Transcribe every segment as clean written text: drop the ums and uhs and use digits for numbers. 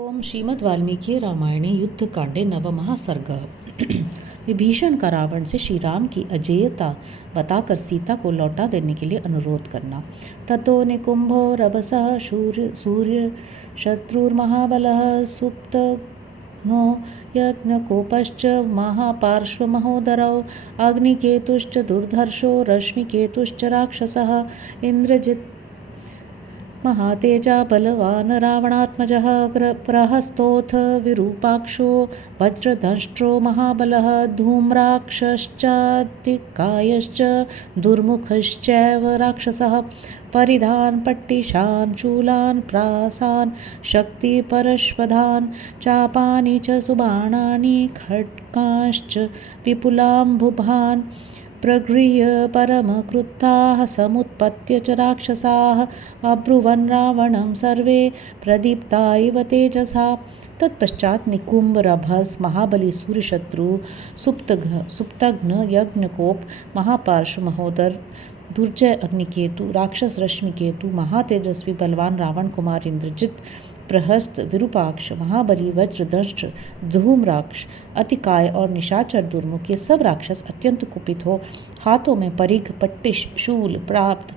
ओम श्रीमद् वाल्मीकि रामायणे युद्धकांडे नवमः सर्ग। विभीषण का रावण से श्री राम की अजेयता बताकर सीता को लौटा देने के लिए अनुरोध करना। ततो निकुंभो रभसः सूर्य शत्रुर्महाबलः सुप्तघ्नो यज्ञकोपश्च महापार्श्वमहोदरौ अग्निकेतुश्च दुर्धर्षो रश्मिकेतुश्च राक्षसः इंद्रजित् महातेजा बलवान् रावणात्मजः प्रहस्तोऽथ विरूपाक्षो वज्रदंष्ट्रो महाबलः धूम्राक्षश्चातिकायश्च दुर्मुखश्चैव राक्षसः परिधान् पट्टिशान् शूलान् प्रासान् शक्तिपरश्वधान् चापानि च सुबाणानि खड्गाश्च विपुलाम्बुभान् प्रगृह्य परमक्रुद्धाः समुत्पत्य च राक्षसाः अब्रुवन् रावणं सर्वे प्रदीप्ता इव तेजसा। तत्पश्चात निकुंभ रभस महाबली सूर्यशत्रु सुप्तघ्न यज्ञकोप महापार्श्व महोदर दुर्जय अग्निकेतु राक्षस रश्मिकेतु महातेजस्वी बलवान रावण कुमार इंद्रजित प्रहस्त विरूपाक्ष महाबली वज्रदंष्ट्र धूम्राक्ष अतिकाय और निशाचर दुर्मुख ये सब राक्षस अत्यंत कुपित हो हाथों में परिघ पट्टिश शूल प्राप्त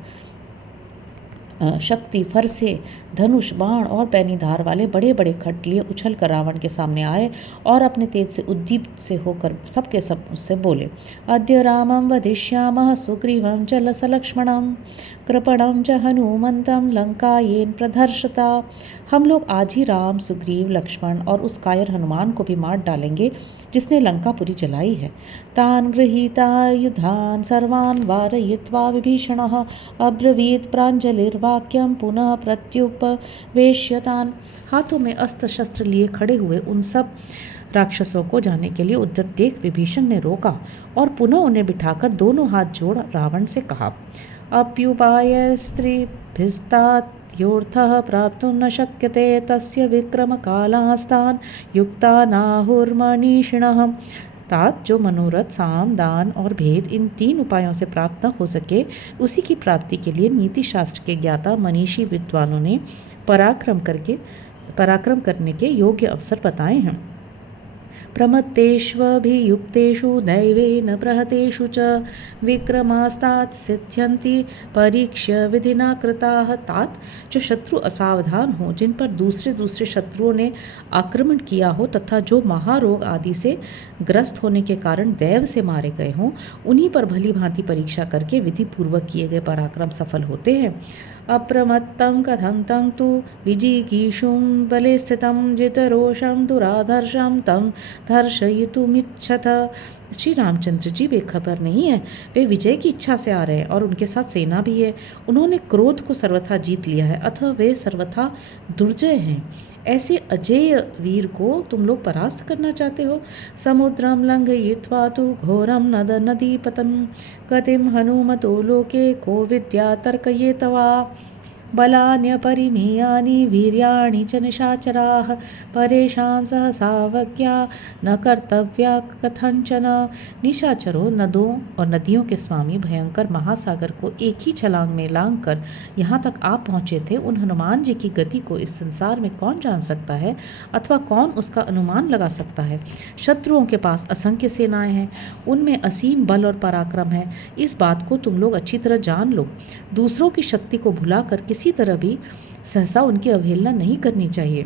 शक्ति फरसे धनुष बाण और पैनी धार वाले बड़े बड़े खड्ग लिए उछल कर रावण के सामने आए और अपने तेज से उद्दीप्त से होकर सबके सब उससे बोले, अद्य रामं वधिष्यामः सुग्रीवं च लसलक्ष्मणं कृपणं च हनुमन्तं लंकायेन प्रदर्शता। हम लोग आज ही राम सुग्रीव लक्ष्मण और उस कायर हनुमान को भी मार डालेंगे जिसने लंकापुरी जलाई है। तान् गृहीता युधान् सर्वान् वारयित्वा विभीषणः अब्रवीत् प्राञ्जलिर्वाक्यं पुनः प्रत्युपवेश्यतान्। हाथों में अस्त्र शस्त्र लिए खड़े हुए उन सब राक्षसों को जाने के लिए उद्यत देख विभीषण ने रोका और पुनः उन्हें बिठाकर दोनों हाथ जोड़ रावण से कहा, अप्युपाय स्त्रीभिस्तात् योऽर्थः प्राप्तुं न शक्यते तस्य विक्रमकालास्तान् युक्ता नाहुर्मनीषिणः। तात जो मनोरथ साम दान और भेद इन तीन उपायों से प्राप्त न हो सके उसी की प्राप्ति के लिए नीति शास्त्र के ज्ञाता मनीषी विद्वानों ने पराक्रम करने के योग्य अवसर बताए हैं। प्रमत्तेष्वभियुक्तेषु दैवेन प्रहतेषु च विक्रमास्तात् सिद्ध्यन्ति परीक्ष्य विधिना कृताः। तात जो शत्रु असावधान हो जिन पर दूसरे शत्रुओं ने आक्रमण किया हो तथा जो महारोग आदि से ग्रस्त होने के कारण दैव से मारे गए हों उन्हीं पर भली भांति परीक्षा करके विधि पूर्वक किए गए पराक्रम सफल होते हैं। अप्रमत्तं कथं तं तु विजिगीषुं बले स्थितं जितरोषं दुराधर्षं तं धर्षयितुमिच्छत। श्री रामचंद्र जी बेखबर नहीं है, वे विजय की इच्छा से आ रहे हैं और उनके साथ सेना भी है। उन्होंने क्रोध को सर्वथा जीत लिया है अतः वे सर्वथा दुर्जय हैं। ऐसे अजेय वीर को तुम लोग परास्त करना चाहते हो। समुद्रम लंघयित्वा तु घोरम नदीपतम गतिम हनुमतो लोके को विद्या तर्कयेत वा। बलान्यपरिमेयानि वीर्याणि च निशाचराः परेषां सहसावज्ञा न कर्तव्या कथंचन। निशाचरों नदों और नदियों के स्वामी भयंकर महासागर को एक ही छलांग में लांग कर यहाँ तक आप पहुँचे थे। उन हनुमान जी की गति को इस संसार में कौन जान सकता है अथवा कौन उसका अनुमान लगा सकता है। शत्रुओं के पास असंख्य सेनाएं हैं, उनमें असीम बल और पराक्रम है। इस बात को तुम लोग अच्छी तरह जान लो। दूसरों की शक्ति को भुलाकर किसी तरह भी सहसा उनकी अवहेलना नहीं करनी चाहिए।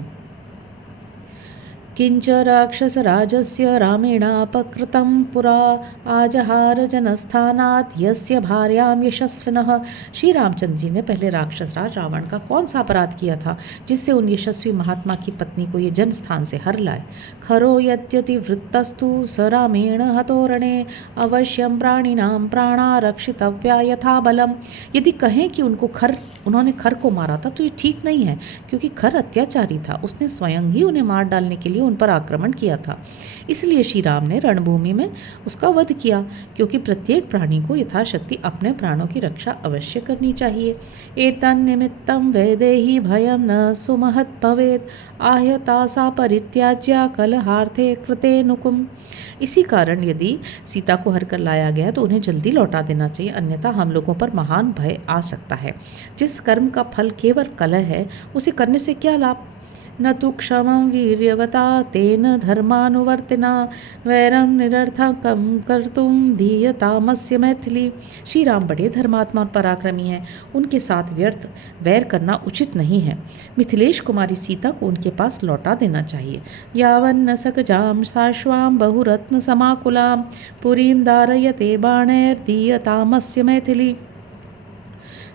किंच राक्षसराजस्य रामेणापकृतं पुरा आजहार जनस्थानात् यस्य भार्यां यशस्विनः। श्री रामचंद्र जी ने पहले राक्षस राज रावण का कौन सा अपराध किया था जिससे उन यशस्वी महात्मा की पत्नी को ये जनस्थान से हर लाए। खरो यद्यति वृत्तस्तु स रामेण हतोरणे अवश्यम प्राणिनां प्राणा रक्षितव्या यथा बलम। यदि कहें कि उन्होंने खर को मारा था तो ये ठीक नहीं है क्योंकि खर अत्याचारी था, उसने स्वयं ही उन्हें मार डालने के लिए उन पर आक्रमण किया था। इसलिए श्री राम ने रणभूमि में उसका वध किया क्योंकि प्रत्येक प्राणी को यथाशक्ति अपने प्राणों की रक्षा अवश्य करनी चाहिए। एतन्निमित्तं वैदेही भयं न सुमहत् भवेत् आह्यतासा परित्याज्या कलहार्थे कृते नुकुम। इसी कारण यदि सीता को हर कर लाया गया तो उन्हें जल्दी लौटा देना चाहिए, अन्यथा हम लोगों पर महान भय आ सकता है। जिस कर्म का फल केवल कलह है उसे करने से क्या लाभ। न तु क्षमं वीर्यवता तेन धर्मानुवर्तिना वैरम निरर्थकं कर्तुं धीयतामस्य मैथिली। श्री राम बड़े धर्मात्मा और पराक्रमी हैं, उनके साथ व्यर्थ वैर करना उचित नहीं है। मिथिलेश कुमारी सीता को उनके पास लौटा देना चाहिए। यावन्न सकजाम साश्वाम बहुरत्न समाकुलाम पुरीं धारयते बाणैर्दीयतामस्य मैथिली।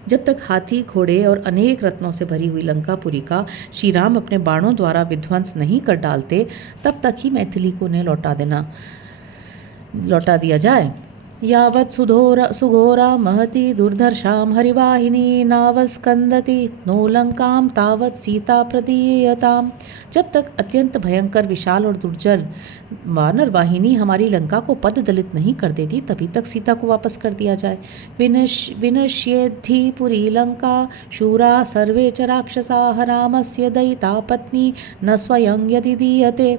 जब तक हाथी घोड़े और अनेक रत्नों से भरी हुई लंकापुरी का श्री राम अपने बाणों द्वारा विध्वंस नहीं कर डालते, तब तक ही मैथिली को उन्हें लौटा दिया जाए। यावत् सुघोरा महती दुर्धर्षां हरिवाहिनी नावस्कंदति नो लंकां तावत् सीता प्रदीयताम। जब तक अत्यंत भयंकर विशाल और दुर्जल वानर वाहिनी हमारी लंका को पद दलित नहीं कर देती, तभी तक सीता को वापस कर दिया जाए। विनश्येद्धि पुरी लंका शूरा सर्वे च राक्षसा रामस्य दयिता पत्नी न स्वयं यदि दीयते।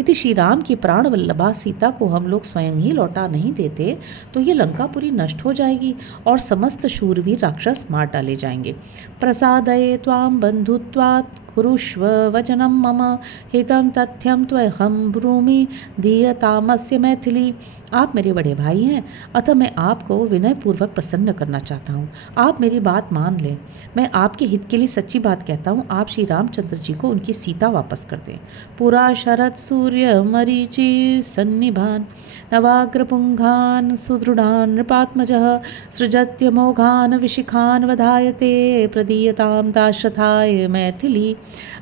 यदि श्री राम की प्राण वल्लभा सीता को हम लोग स्वयं ही लौटा नहीं देते तो ये लंकापुरी नष्ट हो जाएगी और समस्त शूरवीर राक्षस मार डाले जाएंगे। प्रसादये त्वां बंधुत्वात् कुरुष्व वचनं मम हितं तथ्यं त्वहं ब्रूमि दीयतामस्य मैथिली। आप मेरे बड़े भाई हैं, अतः मैं आपको विनयपूर्वक प्रसन्न करना चाहता हूँ। आप मेरी बात मान लें। मैं आपके हित के लिए सच्ची बात कहता हूँ। आप श्री रामचंद्र जी को उनकी सीता वापस कर दें। पुरा शरद सूर्य मरीचि सन्निभान नवाग्रपुंगान सुदृढ़ान नृपात्मजः सृजत्यमोघान विशिखान वधायते प्रदीयताम दाशथाय मैथिली।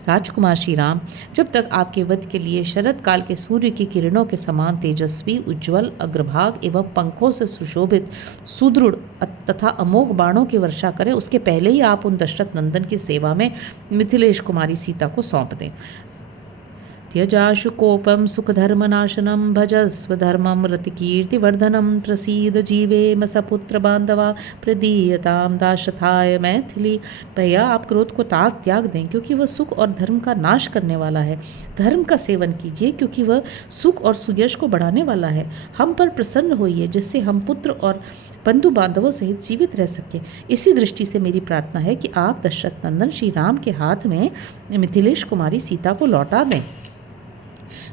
राजकुमार श्री राम, जब तक आपके वध के लिए शरद काल के सूर्य की किरणों के समान तेजस्वी, उज्ज्वल अग्रभाग एवं पंखों से सुशोभित सुदृढ़ तथा अमोघ बाणों की वर्षा करें, उसके पहले ही आप उन दशरथ नंदन की सेवा में मिथिलेश कुमारी सीता को सौंप दें। त्यजाशु कोपम सुखधर्मनाशनम भजस्व धर्मम रतिकीर्तिवर्धनम प्रसीद जीवेम सपुत्र बांधवा प्रदीयताम दाशथाय मैथिली। भैया, आप क्रोध को त्याग दें, क्योंकि वह सुख और धर्म का नाश करने वाला है। धर्म का सेवन कीजिए, क्योंकि वह सुख और सुयश को बढ़ाने वाला है। हम पर प्रसन्न होइए, जिससे हम पुत्र और बंधु बांधवों सहित जीवित रह सके। इसी दृष्टि से मेरी प्रार्थना है कि आप दशरथ नंदन श्री राम के हाथ में मिथिलेश कुमारी सीता को लौटा दें।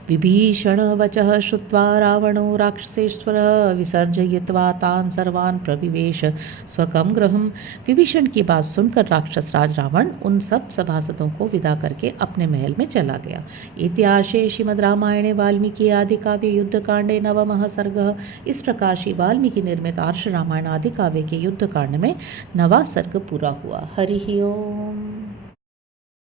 विभीषण वचः श्रुत्वा रावणो राक्षसेश्वरः विसर्जयित्वा तान् सर्वान् प्रविवेश स्वकं गृहम्। विभीषण की बात सुनकर राक्षस राज रावण उन सब सभासदों को विदा करके अपने महल में चला गया। इतिहासे श्रीमद् रामायणे वाल्मीकि आदि काव्य युद्धकांडे नवमः सर्गः। इस प्रकार श्री वाल्मीकि निर्मित आर्ष रामायण आदि काव्य के युद्धकांड में 9वां सर्ग पूरा हुआ। हरि ओम।